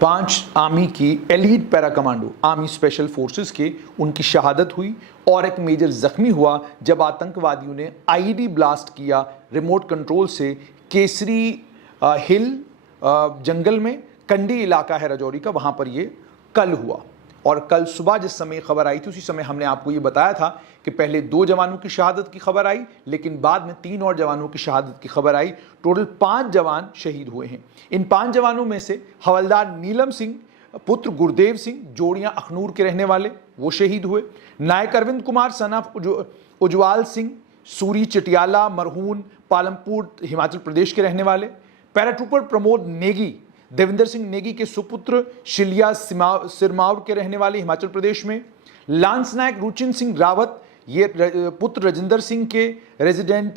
5 army की elite para commando army special forces के उनकी शहादत हुई और एक मेजर जख्मी हुआ जब आतंकवादियों ने आईईडी ब्लास्ट किया रिमोट कंट्रोल से केसरी हिल जंगल में। कंडी इलाका है रजौरी का, वहां पर ये कल हुआ। और कल सुबह जिस समय खबर आई थी उसी समय हमने आपको ये बताया था कि पहले 2 जवानों की शहादत की खबर आई, लेकिन बाद में 3 और जवानों की शहादत की खबर आई। टोटल 5 जवान शहीद हुए हैं। इन 5 जवानों में से हवलदार नीलम सिंह पुत्र गुरदेव सिंह जोड़ियां अखनूर के रहने वाले, वो शहीद हुए। नायक अरविंद कुमार सन ऑफ उज्वाल सिंह सूरी चटियाला मरहून पालमपुर हिमाचल प्रदेश के रहने वाले। पैराट्रूपर प्रमोद नेगी देवेंद्र सिंह नेगी के सुपुत्र शिलिया सिरमाउर के रहने वाले हिमाचल प्रदेश में। लांस नायक रुचिन सिंह रावत ये पुत्र रजिंदर सिंह के रेजिडेंट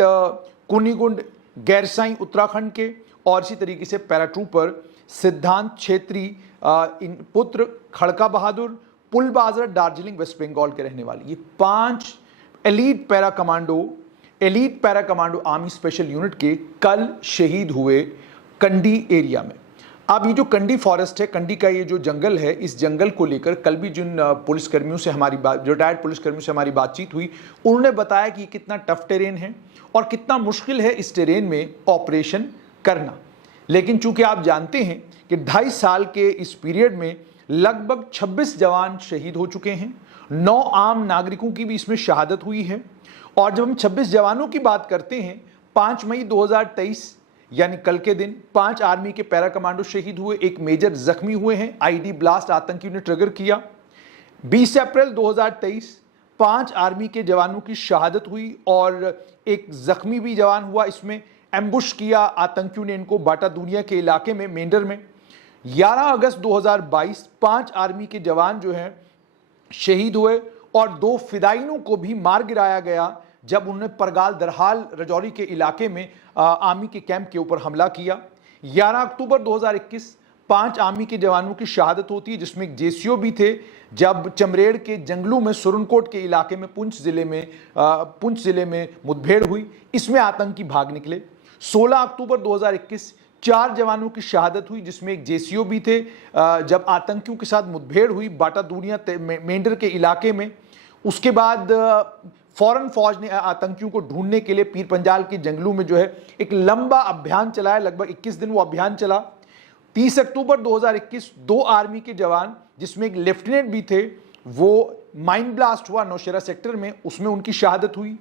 कुनीगुंड गैरसाई उत्तराखंड के। और इसी तरीके से पैराट्रूपर सिद्धांत छेत्री पुत्र खड़का बहादुर पुल बाजार दार्जिलिंग वेस्ट बंगाल के रहने वाले। ये 5 elite para commando army special unit के कल शहीद हुए कंडी एरिया में। अब ये जो कंडी फॉरेस्ट है, कंडी का ये जो जंगल है, इस जंगल को लेकर कल भी जिन पुलिसकर्मियों से हमारी रिटायर्ड पुलिसकर्मियों से हमारी बातचीत हुई, उन्होंने बताया कि कितना टफ टेरेन है और कितना मुश्किल है इस टेरेन में ऑपरेशन करना। लेकिन चूंकि आप जानते हैं कि 2.5 साल के इस पीरियड में लगभग 26 जवान शहीद हो चुके हैं, 9 आम नागरिकों की भी इसमें शहादत हुई है। और जब हम 26 जवानों की बात करते हैं, 5 मई 2023 यानी कल के दिन 5 आर्मी के पैरा कमांडो शहीद हुए, एक मेजर जख्मी हुए हैं, आईडी ब्लास्ट आतंकियों ने ट्रिगर किया। 20 अप्रैल 2023 5 आर्मी के जवानों की शहादत हुई और एक जख्मी भी जवान हुआ। इसमें एम्बुश किया आतंकियों ने इनको बाटा दुनिया के इलाके में मेंढर में। 11 अगस्त 2022 5 आर्मी के जवान जो हैं शहीद हुए और 2 फिदाइनों को भी मार गिराया गया जब उन्होंने परगाल दरहाल रजौरी के इलाके में आर्मी के कैंप के ऊपर हमला किया। 11 अक्टूबर 2021 5 आर्मी के जवानों की शहादत होती है, जिसमें एक जेसीओ भी थे जब चमरेड़ के जंगलों में सुरनकोट के इलाके में पुंछ जिले में मुठभेड़ हुई, इसमें आतंकी भाग निकले। 16 अक्टूबर 2021 4 जवानों की शहादत हुई, जिसमें एक जेसीओ भी थे जब आतंकियों के साथ मुठभेड़ हुई बाटा दुनिया मेंढर के इलाके में। उसके बाद फौरन फौज ने आतंकियों को ढूंढने के लिए पीर पंजाल के जंगलों में जो है एक लंबा अभियान चलाया, लगभग 21 दिन वो अभियान चला। 30 अक्टूबर 2021 2 आर्मी के जवान जिसमें एक लेफ्टिनेंट भी थे, वो माइन ब्लास्ट हुआ नौशेरा सेक्टर में, उसमें उनकी शहादत हुई।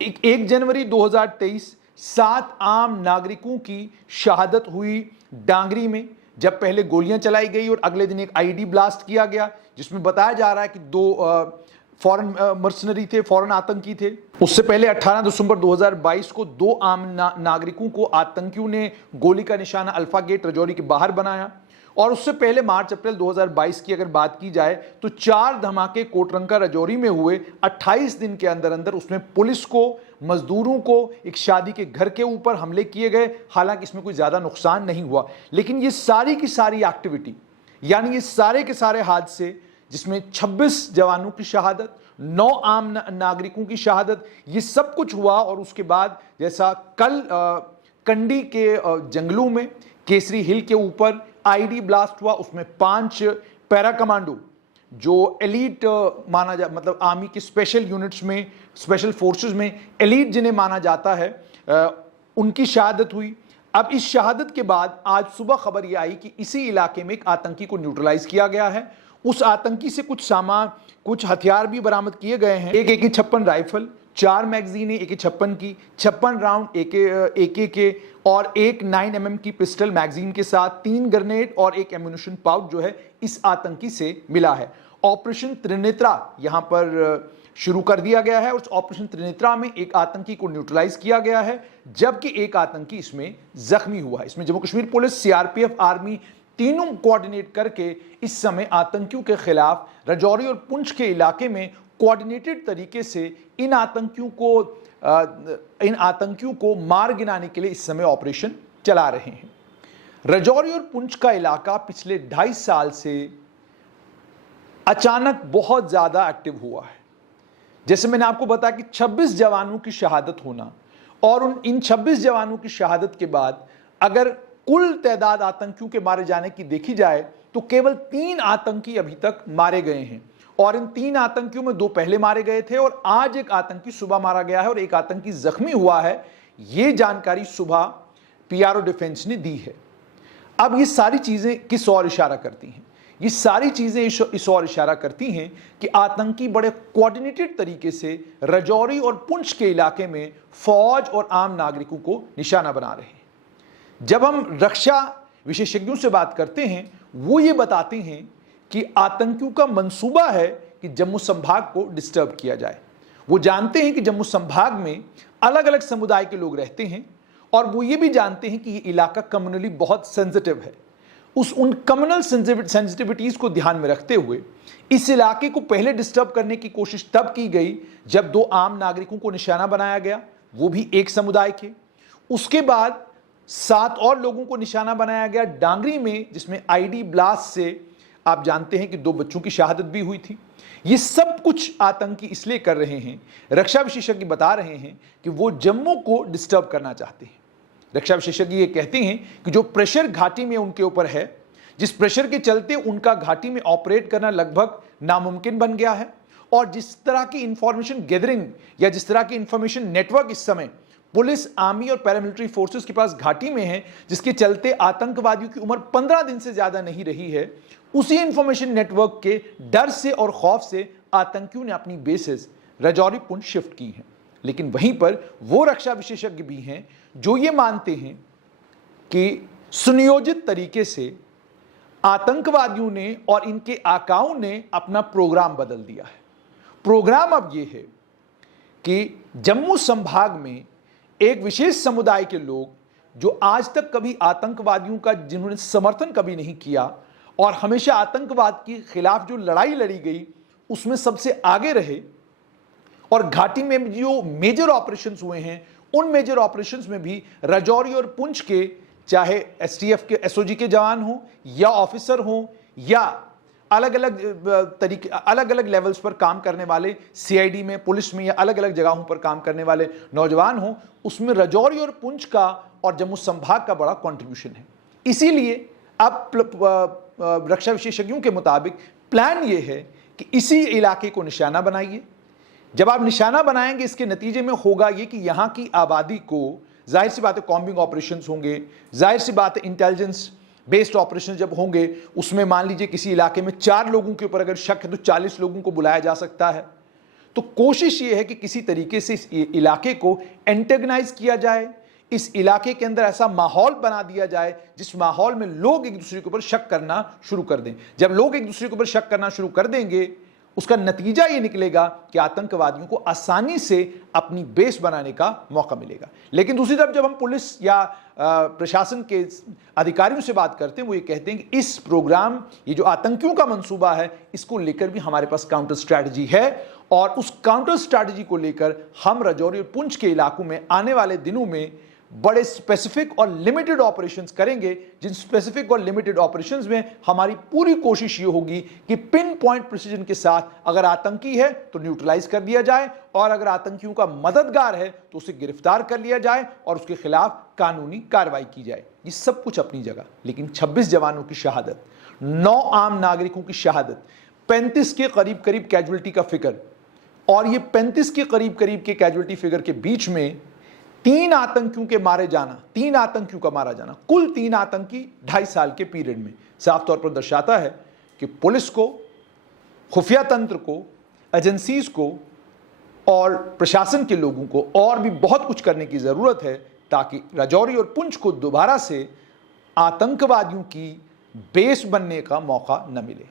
1 जनवरी 2023 7 आम नागरिकों की शहादत हुई डांगरी में, जब पहले गोलियां चलाई गई और अगले दिन एक आईडी ब्लास्ट किया गया, जिसमें बताया जा रहा है कि 2 फॉरेन मर्सनरी थे, फॉरेन आतंकी थे। उससे पहले 18 दिसंबर 2022 को 2 आम नागरिकों को आतंकियों ने गोली का निशाना अल्फा गेट रजौरी के बाहर बनाया। और उससे पहले मार्च अप्रैल 2022 की अगर बात की जाए तो 4 धमाके कोटरंका रजौरी में हुए 28 दिन के अंदर अंदर। उसमें पुलिस को, मजदूरों को, एक शादी के घर के ऊपर हमले किए गए। हालांकि इसमें कोई ज्यादा नुकसान नहीं हुआ, लेकिन ये सारी की सारी एक्टिविटी यानी ये सारे के सारे हादसे जिसमें 26 जवानों की शहादत, 9 आम नागरिकों की शहादत, ये सब कुछ हुआ। और उसके बाद जैसा कल कंडी के जंगलों में केसरी हिल के ऊपर आईडी ब्लास्ट हुआ, उसमें 5 पैरा कमांडो जो एलीट माना जा मतलब आर्मी की स्पेशल यूनिट्स में, स्पेशल फोर्सेस में एलीट जिन्हें माना जाता है, उनकी शहादत हुई। अब इस शहादत के बाद आज सुबह खबर यह आई कि इसी इलाके में एक आतंकी को न्यूट्रलाइज किया गया है। उस आतंकी से कुछ सामान, कुछ हथियार भी बरामद किए गए हैं। एक AK-56 राइफल, 4 मैगजीन AK-56 की, 56 राउंड AK के और एक 9mm की पिस्टल मैगजीन के साथ 3 ग्रेनेड और एक एम्यूनिशन पाउच जो है इस आतंकी से मिला है। ऑपरेशन त्रिनेत्रा यहां पर शुरू कर दिया गया है। उस ऑपरेशन त्रिनेत्रा में एक आतंकी को न्यूट्रलाइज किया गया है, जबकि एक आतंकी इसमें जख्मी हुआ है। इसमें Jammu Kashmir police, CRPF, army तीनों कोऑर्डिनेट करके इस समय आतंकियों के खिलाफ रजौरी और पुंछ के इलाके में कोऑर्डिनेटेड तरीके से इन आतंकियों को मार गिराने के लिए इस समय ऑपरेशन चला रहे हैं। रजौरी और पुंछ का इलाका पिछले 2.5 साल से अचानक बहुत ज्यादा एक्टिव हुआ है। जैसे मैंने आपको बताया कि 26 जवानों की शहादत होना और इन 26 जवानों की शहादत के बाद अगर कुल तादाद आतंकियों के मारे जाने की देखी जाए तो केवल 3 आतंकी अभी तक मारे गए हैं और इन 3 आतंकियों में 2 पहले मारे गए थे और आज एक आतंकी सुबह मारा गया है और एक आतंकी जख्मी हुआ है। यह जानकारी सुबह पीआरओ डिफेंस ने दी है। अब ये सारी चीजें किस ओर इशारा करती हैं? ये सारी चीजें इस ओर इशारा करती हैं कि आतंकी बड़े कोऑर्डिनेटेड तरीके से राजौरी और पुंछ के इलाके में फौज और आम नागरिकों को निशाना बना रहे हैं। जब हम रक्षा विशेषज्ञों से बात करते हैं, वो ये बताते हैं कि आतंकियों का मंसूबा है कि जम्मू संभाग को डिस्टर्ब किया जाए। वो जानते हैं कि जम्मू संभाग में अलग अलग समुदाय के लोग रहते हैं और वो ये भी जानते हैं कि ये इलाका कम्युनली बहुत सेंसिटिव है। उन कम्युनल सेंसिटिविटीज को ध्यान में रखते हुए इस इलाके को पहले डिस्टर्ब करने की कोशिश तब की गई जब 2 आम नागरिकों को निशाना बनाया गया, वो भी एक समुदाय के। उसके बाद 7 और लोगों को निशाना बनाया गया डांगरी में, जिसमें आईडी ब्लास्ट से आप जानते हैं कि 2 बच्चों की शहादत भी हुई थी। ये सब कुछ आतंकी इसलिए कर रहे हैं, रक्षा विशेषज्ञ बता रहे हैं कि वो जम्मू को डिस्टर्ब करना चाहते हैं। रक्षा विशेषज्ञ ये कहते हैं कि जो प्रेशर घाटी में उनके ऊपर है, जिस प्रेशर के चलते उनका घाटी में ऑपरेट करना लगभग नामुमकिन बन गया है, और जिस तरह की इंफॉर्मेशन गैदरिंग या जिस तरह की इंफॉर्मेशन नेटवर्क इस समय पुलिस, आर्मी और पैरामिलिट्री फोर्सेस के पास घाटी में है, जिसके चलते आतंकवादियों की उम्र 15 दिन से ज्यादा नहीं रही है, उसी इंफॉर्मेशन नेटवर्क के डर से और खौफ से आतंकियों ने अपनी बेसेस राजौरी पुंछ शिफ्ट की हैं। लेकिन वहीं पर वो रक्षा विशेषज्ञ भी हैं जो ये मानते हैं कि सुनियोजित तरीके से आतंकवादियों ने और इनके आकाओं ने अपना प्रोग्राम बदल दिया है। प्रोग्राम अब ये है कि जम्मू संभाग में एक विशेष समुदाय के लोग जो आज तक कभी आतंकवादियों का, जिन्होंने समर्थन कभी नहीं किया और हमेशा आतंकवाद के खिलाफ जो लड़ाई लड़ी गई उसमें सबसे आगे रहे, और घाटी में जो मेजर ऑपरेशंस हुए हैं उन मेजर ऑपरेशंस में भी राजौरी और पुंछ के, चाहे एसटीएफ के एसओजी के जवान हो या ऑफिसर हो या अलग अलग लेवल्स पर काम करने वाले सीआईडी में, पुलिस में या अलग अलग जगहों पर काम करने वाले नौजवान हो, उसमें राजौरी और पुंछ का और जम्मू संभाग का बड़ा कंट्रीब्यूशन है। इसीलिए अब रक्षा विशेषज्ञों के मुताबिक प्लान ये है कि इसी इलाके को निशाना बनाइए। जब आप निशाना बनाएंगे, इसके नतीजे में होगा ये कि यहां की आबादी को, जाहिर सी बात है कॉम्बिंग ऑपरेशंस होंगे, जाहिर सी बात है इंटेलिजेंस बेस्ड ऑपरेशन जब होंगे, उसमें मान लीजिए किसी इलाके में 4 लोगों के ऊपर अगर शक है तो 40 लोगों को बुलाया जा सकता है। तो कोशिश ये है कि किसी तरीके से इस इलाके को एंटेगनाइज किया जाए, इस इलाके के अंदर ऐसा माहौल बना दिया जाए जिस माहौल में लोग एक दूसरे के ऊपर शक करना शुरू कर दें। जब लोग एक दूसरे के ऊपर शक करना शुरू कर देंगे, उसका नतीजा ये निकलेगा कि आतंकवादियों को आसानी से अपनी बेस बनाने का मौका मिलेगा। लेकिन दूसरी तरफ जब हम पुलिस या प्रशासन के अधिकारियों से बात करते हैं, वो ये कहते हैं कि इस प्रोग्राम, ये जो आतंकियों का मंसूबा है, इसको लेकर भी हमारे पास काउंटर स्ट्रैटेजी है और उस काउंटर स्ट्रैटेजी को लेकर हम राजौरी और पुंछ के इलाकों में आने वाले दिनों में बड़े स्पेसिफिक और लिमिटेड ऑपरेशंस करेंगे, जिन स्पेसिफिक और लिमिटेड ऑपरेशंस में हमारी पूरी कोशिश ये होगी कि पिन पॉइंट प्रिसीजन के साथ अगर आतंकी है तो न्यूट्रलाइज कर दिया जाए और अगर आतंकियों का मददगार है तो उसे गिरफ्तार कर लिया जाए और उसके खिलाफ कानूनी कार्रवाई की जाए। ये सब कुछ अपनी जगह, लेकिन 26 जवानों की शहादत, 9 आम नागरिकों की शहादत, 35 के करीब कैजुअल्टी का फिगर, और ये 35 के करीब के कैजुअल्टी फिगर के बीच में 3 आतंकियों के मारे जाना, 3 आतंकियों का मारा जाना, कुल 3 आतंकी 2.5 साल के पीरियड में, साफ तौर पर दर्शाता है कि पुलिस को, खुफिया तंत्र को, एजेंसीज को और प्रशासन के लोगों को और भी बहुत कुछ करने की जरूरत है ताकि राजौरी और पुंछ को दोबारा से आतंकवादियों की बेस बनने का मौका न मिले।